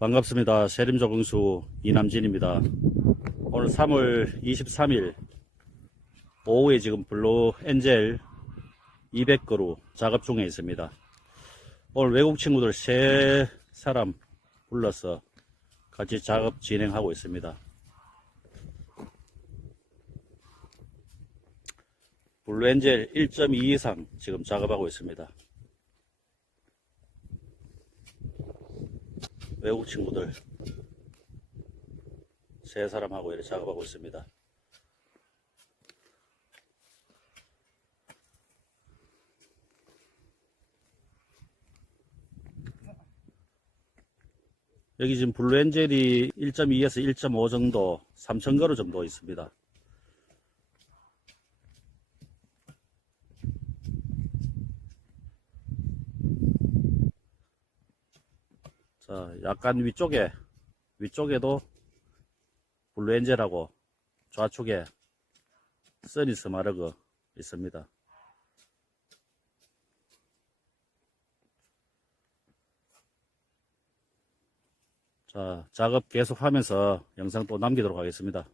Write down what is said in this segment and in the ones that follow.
반갑습니다. 세림조경수 이남진입니다. 오늘 3월 23일 오후에 지금 블루 엔젤 200그루 작업 중에 있습니다. 오늘 외국 친구들 세 사람 불러서 같이 작업 진행하고 있습니다. 블루 엔젤 1.2 이상 지금 작업하고 있습니다. 외국 친구들 세 사람하고 이렇게 작업하고 있습니다. 여기 지금 블루엔젤이 1.2에서 1.5 정도, 3,000그루 정도 있습니다. 자, 약간 위쪽에, 위쪽에도 블루 엔젤하고 좌측에 써니 스 마르그 있습니다. 자, 작업 계속 하면서 영상 또 남기도록 하겠습니다.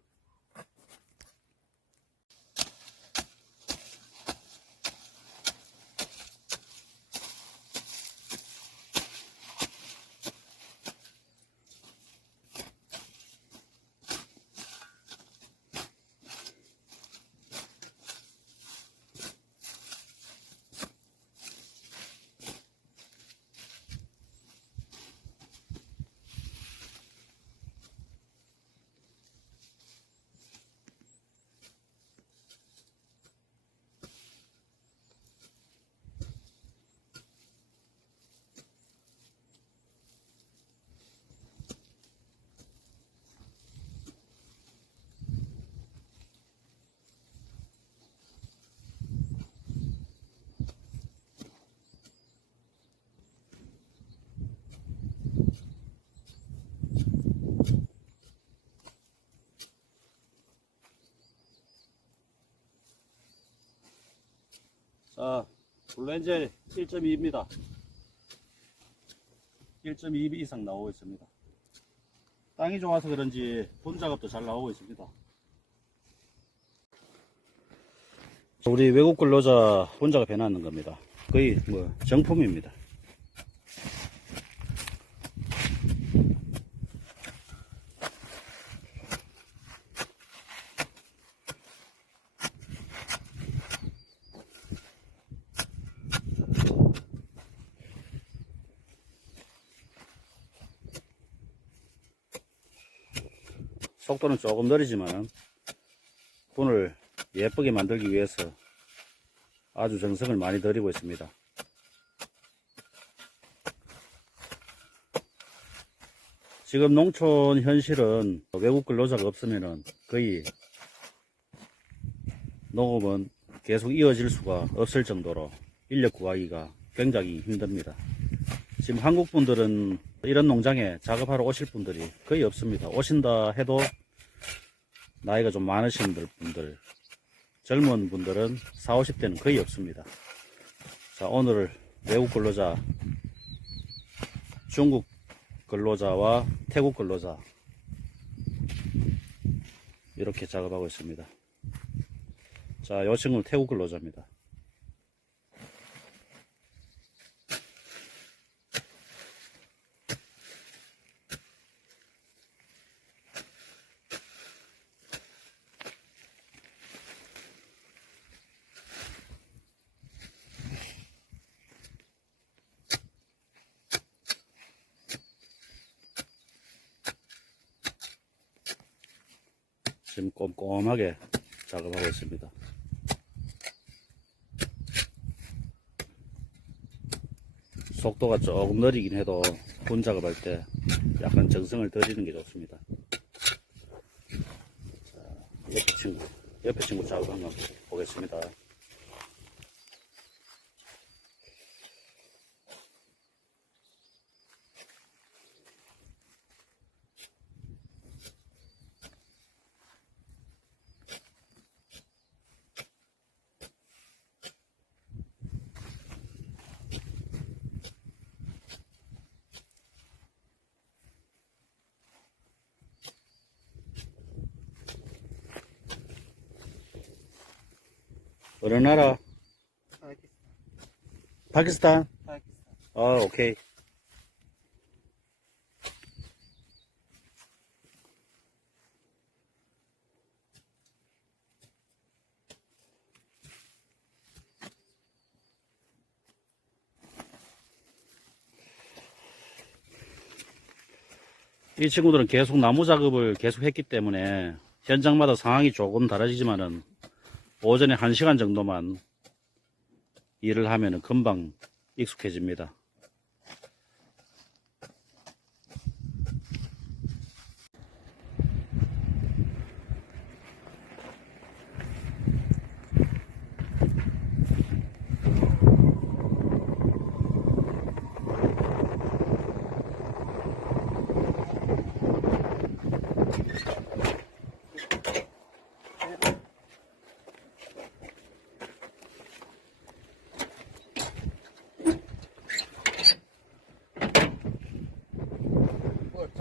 자, 블루엔젤 1.2입니다. 1.2 이상 나오고 있습니다. 땅이 좋아서 그런지 본 작업도 잘 나오고 있습니다. 우리 외국 근로자 본 작업 해놨는 겁니다. 거의 뭐 정품입니다. 속도는 조금 느리지만 분을 예쁘게 만들기 위해서 아주 정성을 많이 들이고 있습니다. 지금 농촌 현실은 외국 근로자가 없으면 거의 농업은 계속 이어질 수가 없을 정도로 인력 구하기가 굉장히 힘듭니다. 지금 한국 분들은 이런 농장에 작업하러 오실 분들이 거의 없습니다. 오신다 해도 나이가 좀 많으신 분들, 젊은 분들은 4, 50대는 거의 없습니다. 자, 오늘 외국 근로자, 중국 근로자와 태국 근로자 이렇게 작업하고 있습니다. 자, 요 친구는 태국 근로자입니다. 지금 꼼꼼하게 작업하고 있습니다. 속도가 조금 느리긴 해도 본 작업할 때 약간 정성을 들이는 게 좋습니다. 자, 옆에 친구, 옆에 친구 작업 한 번 보겠습니다. 어느 나라? 파키스탄. 파키스탄? 아, 오케이. 이 친구들은 계속 나무 작업을 계속 했기 때문에 현장마다 상황이 조금 다르지만은 오전에 1시간 정도만 일을 하면은 금방 익숙해집니다.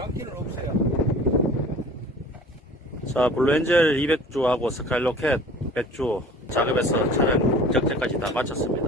뭐 장기는 없어요. 자, 블루엔젤 200주하고 스카이로켓 100주 작업해서 촬영 적재까지 다 마쳤습니다.